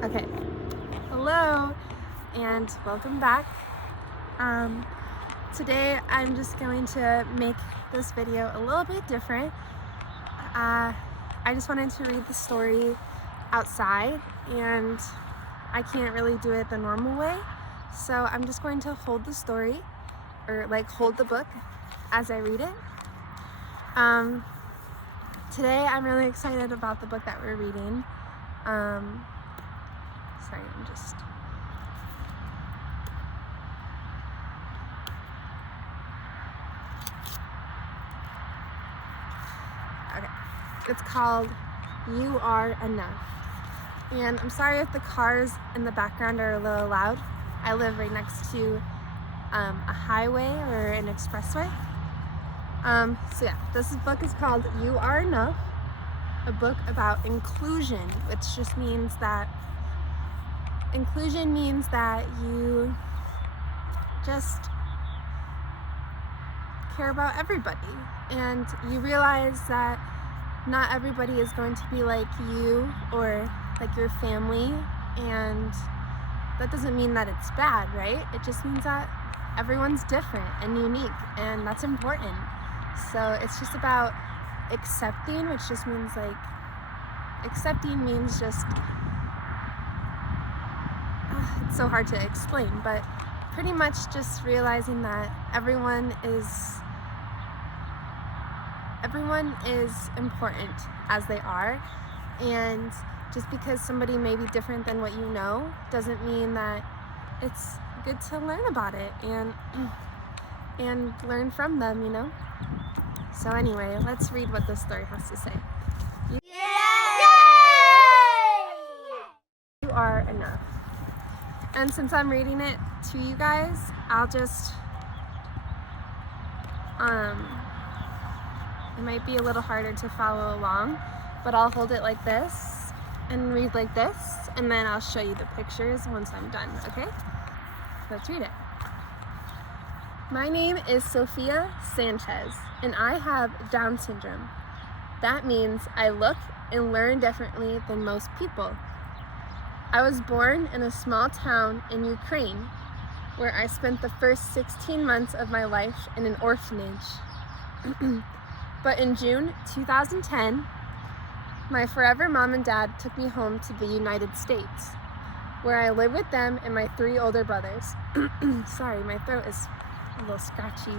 Okay, hello and welcome back. Today I'm just going to make this video a little bit different. I just wanted to read the story outside and I can't really do it the normal way, so I'm just going to hold the story, or hold the book as I read it. Today I'm really excited about the book that we're reading. Sorry, I'm just... Okay. It's called You Are Enough. And I'm sorry if the cars in the background are a little loud. I live right next to a highway or an expressway. So yeah, this book is called You Are Enough, a book about inclusion, which just means that you just care about everybody, and you realize that not everybody is going to be like you or like your family, and that doesn't mean that it's bad, right? It just means that everyone's different and unique, and that's important. So it's just about accepting, which just means accepting means just it's so hard to explain, but pretty much just realizing that everyone is important as they are, and just because somebody may be different than what you know doesn't mean that it's good to learn about it and learn from them, you know? So anyway, let's read what this story has to say. You are enough. And since I'm reading it to you guys, I'll just it might be a little harder to follow along, but I'll hold it like this and read like this, and then I'll show you the pictures once I'm done, okay? Let's read it. My name is Sophia Sanchez, and I have Down syndrome. That means I look and learn differently than most people. I was born in a small town in Ukraine, where I spent the first 16 months of my life in an orphanage. But in June 2010, my forever mom and dad took me home to the United States, where I live with them and my 3 older brothers. Sorry, my throat is a little scratchy.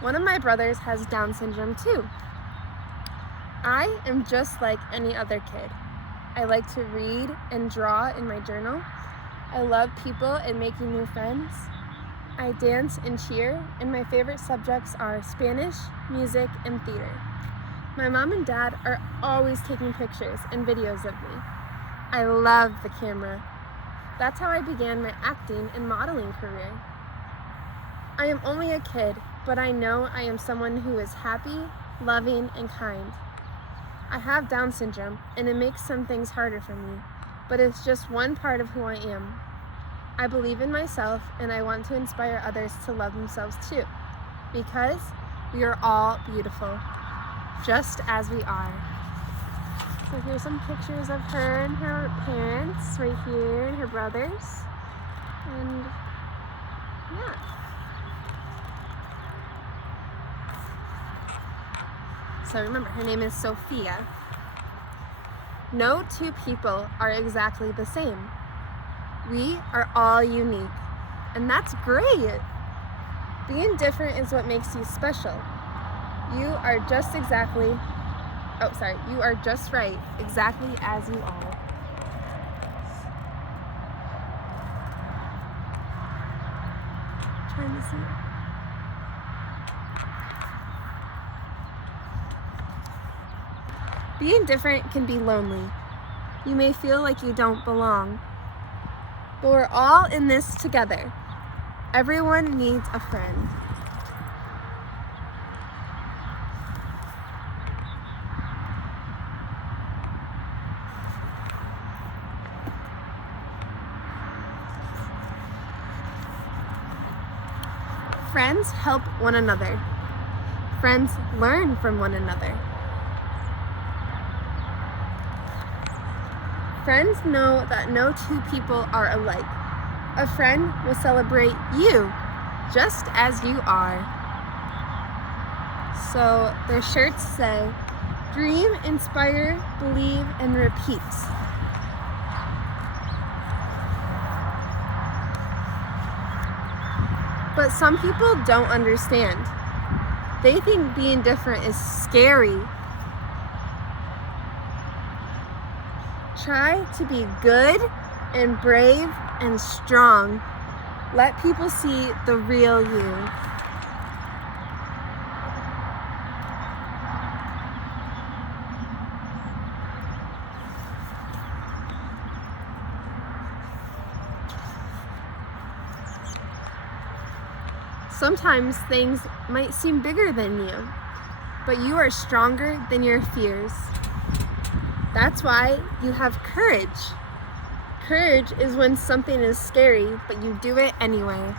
One of my brothers has Down syndrome too. I am just like any other kid. I like to read and draw in my journal. I love people and making new friends. I dance and cheer, and my favorite subjects are Spanish, music, and theater. My mom and dad are always taking pictures and videos of me. I love the camera. That's how I began my acting and modeling career. I am only a kid, but I know I am someone who is happy, loving, and kind. I have Down syndrome, and it makes some things harder for me, but it's just one part of who I am. I believe in myself, and I want to inspire others to love themselves too, because we are all beautiful, just as we are. So here's some pictures of her and her parents right here, and her brothers, and yeah. So remember, her name is Sophia. No 2 people are exactly the same. We are all unique, and that's great. Being different is what makes you special. You are just right, exactly as you are. Trying to see. Being different can be lonely. You may feel like you don't belong. But we're all in this together. Everyone needs a friend. Friends help one another. Friends learn from one another. Friends know that no two people are alike. A friend will celebrate you just as you are. So their shirts say, dream, inspire, believe, and repeat. But some people don't understand. They think being different is scary. Try to be good and brave and strong. Let people see the real you. Sometimes things might seem bigger than you, but you are stronger than your fears. That's why you have courage. Courage is when something is scary, but you do it anyway.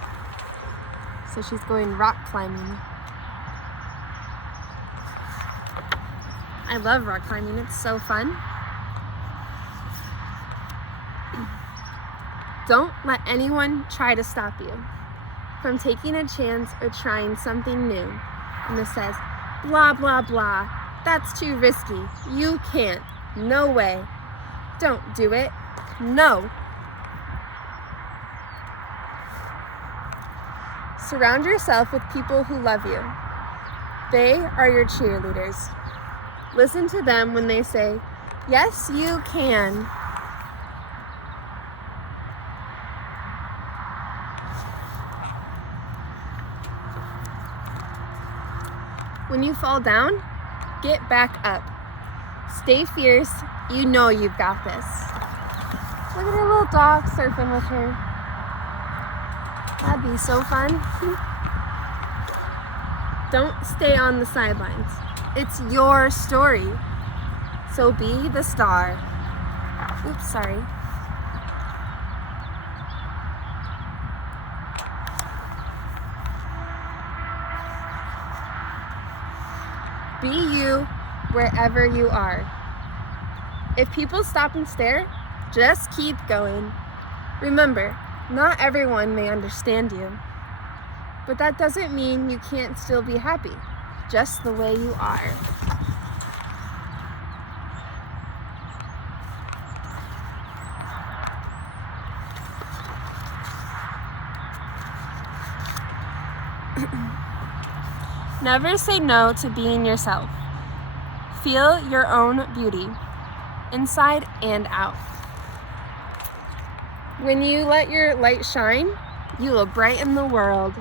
So she's going rock climbing. I love rock climbing, it's so fun. Don't let anyone try to stop you from taking a chance or trying something new. And it says, blah, blah, blah. That's too risky. You can't. No way. Don't do it. No. Surround yourself with people who love you. They are your cheerleaders. Listen to them when they say, yes, you can. When you fall down, get back up. Stay fierce. You know you've got this. Look at her little dog surfing with her. That'd be so fun. Don't stay on the sidelines. It's your story. So be the star. Oops, sorry. Be you wherever you are. If people stop and stare, just keep going. Remember, not everyone may understand you, but that doesn't mean you can't still be happy, just the way you are. Never say no to being yourself. Feel your own beauty, inside and out. When you let your light shine, you will brighten the world.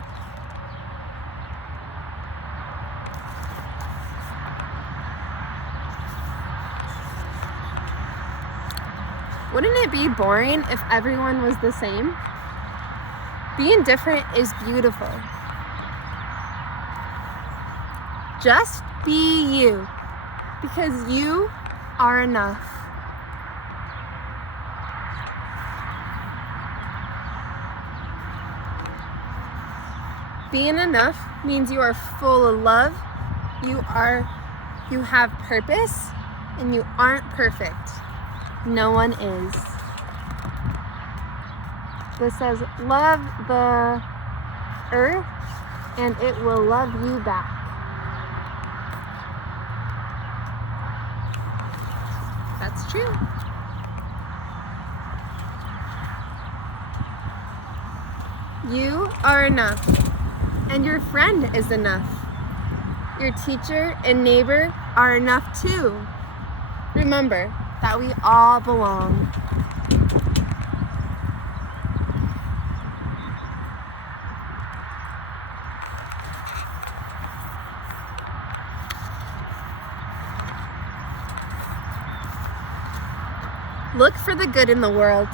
Wouldn't it be boring if everyone was the same? Being different is beautiful. Just be you, because you are enough. Being enough means you are full of love, you have purpose, and you aren't perfect. No one is. This says, love the earth, and it will love you back. That's true. You are enough, and your friend is enough. Your teacher and neighbor are enough too. Remember that we all belong. Look for the good in the world.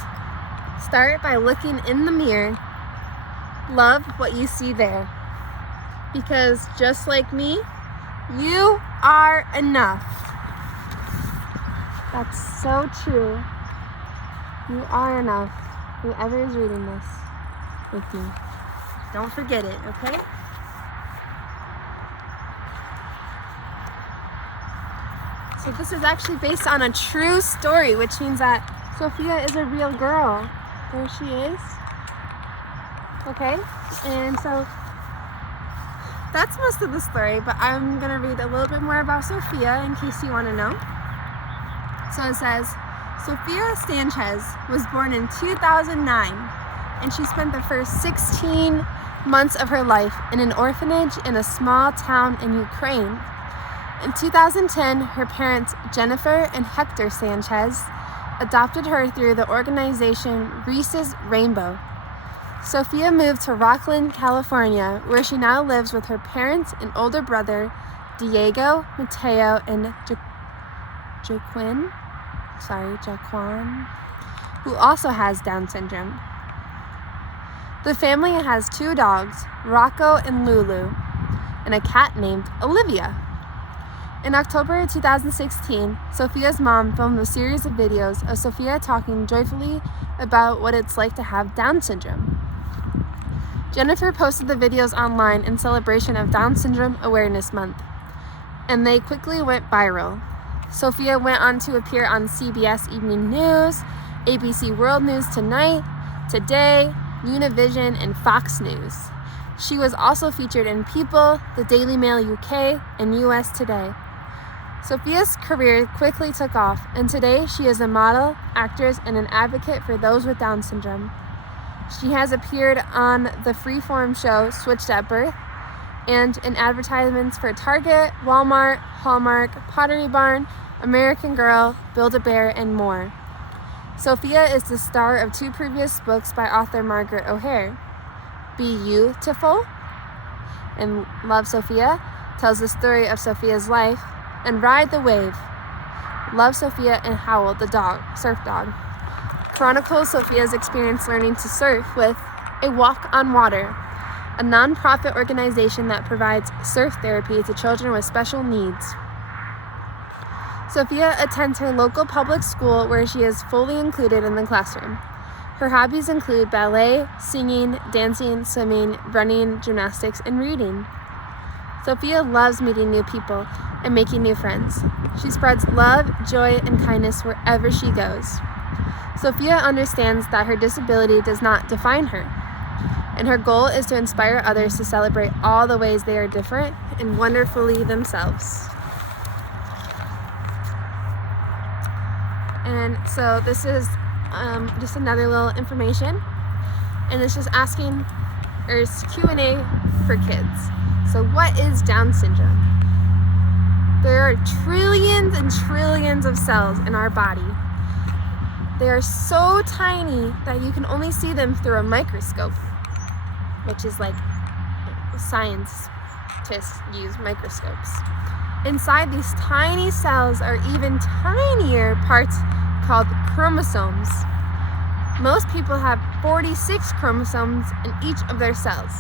Start by looking in the mirror. Love what you see there. Because just like me, you are enough. That's so true. You are enough. Whoever is reading this with you. Don't forget it, okay? So this is actually based on a true story, which means that Sophia is a real girl. There she is. Okay, and so that's most of the story, but I'm gonna read a little bit more about Sophia in case you want to know. So it says, Sophia Sanchez was born in 2009, and she spent the first 16 months of her life in an orphanage in a small town in Ukraine. In 2010, her parents, Jennifer and Hector Sanchez, adopted her through the organization Reese's Rainbow. Sophia moved to Rockland, California, where she now lives with her parents and older brother, Diego, Mateo, and Jaquan, who also has Down syndrome. The family has 2 dogs, Rocco and Lulu, and a cat named Olivia. In October 2016, Sophia's mom filmed a series of videos of Sophia talking joyfully about what it's like to have Down syndrome. Jennifer posted the videos online in celebration of Down Syndrome Awareness Month, and they quickly went viral. Sophia went on to appear on CBS Evening News, ABC World News Tonight, Today, Univision, and Fox News. She was also featured in People, the Daily Mail UK, and US Today. Sophia's career quickly took off, and today she is a model, actress, and an advocate for those with Down syndrome. She has appeared on the Freeform show Switched at Birth and in advertisements for Target, Walmart, Hallmark, Pottery Barn, American Girl, Build-A-Bear, and more. Sophia is the star of 2 previous books by author Margaret O'Hare. Beautiful and Love Sophia tells the story of Sophia's life, and Ride the Wave, Love Sophia and Howl the dog, surf dog, chronicles Sophia's experience learning to surf with A Walk on Water, a non-profit organization that provides surf therapy to children with special needs. Sophia attends her local public school where she is fully included in the classroom. Her hobbies include ballet, singing, dancing, swimming, running, gymnastics, and reading. Sophia loves meeting new people and making new friends. She spreads love, joy, and kindness wherever she goes. Sophia understands that her disability does not define her, and her goal is to inspire others to celebrate all the ways they are different and wonderfully themselves. And so this is just another little information, and it's just asking, or it's Q&A for kids. So what is Down syndrome? There are trillions and trillions of cells in our body. They are so tiny that you can only see them through a microscope, which is like scientists use microscopes. Inside these tiny cells are even tinier parts called chromosomes. Most people have 46 chromosomes in each of their cells,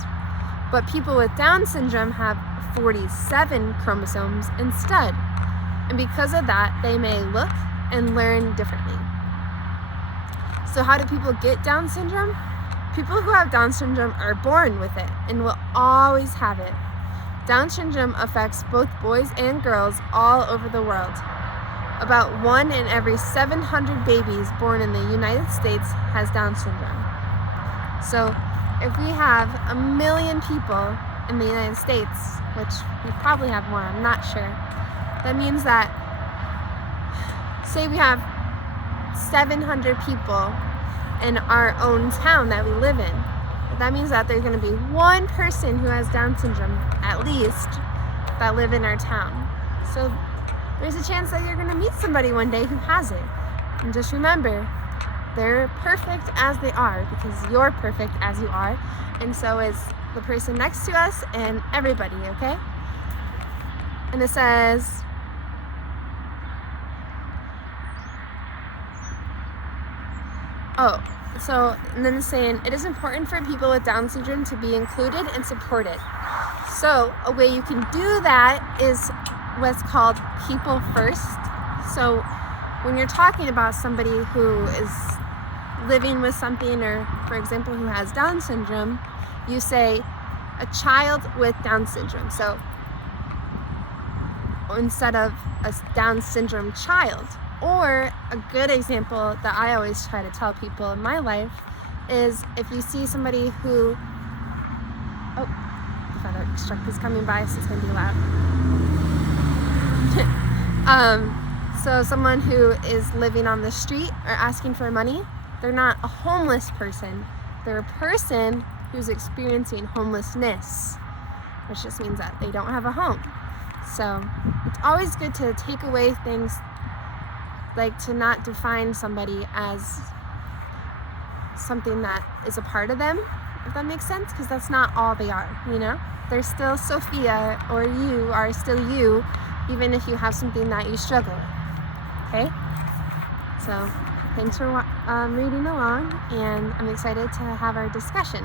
but people with Down syndrome have 47 chromosomes instead. And because of that, they may look and learn differently. So how do people get Down syndrome? People who have Down syndrome are born with it and will always have it. Down syndrome affects both boys and girls all over the world. About 1 in every 700 babies born in the United States has Down syndrome. So if we have 1 million people in the United States, which we probably have more, I'm not sure, that means that, say we have 700 people in our own town that we live in. That means that there's going to be 1 person who has Down syndrome, at least, that live in our town. So there's a chance that you're going to meet somebody one day who has it. And just remember, they're perfect as they are because you're perfect as you are, and so is the person next to us and everybody, okay? And it says, and then it's saying, it is important for people with Down syndrome to be included and supported. So a way you can do that is what's called People First. So when you're talking about somebody who is living with something, or for example, who has Down syndrome, you say a child with Down syndrome. So instead of a Down syndrome child, Or a good example that I always try to tell people in my life is if you see somebody who, oh, the fire truck is coming by, so it's going to be loud. So someone who is living on the street or asking for money, they're not a homeless person. They're a person who's experiencing homelessness, which just means that they don't have a home. So it's always good to take away things, like to not define somebody as something that is a part of them, if that makes sense, because that's not all they are, you know? They're still Sophia, or you are still you, even if you have something that you struggle with, okay? So thanks for reading along, and I'm excited to have our discussion.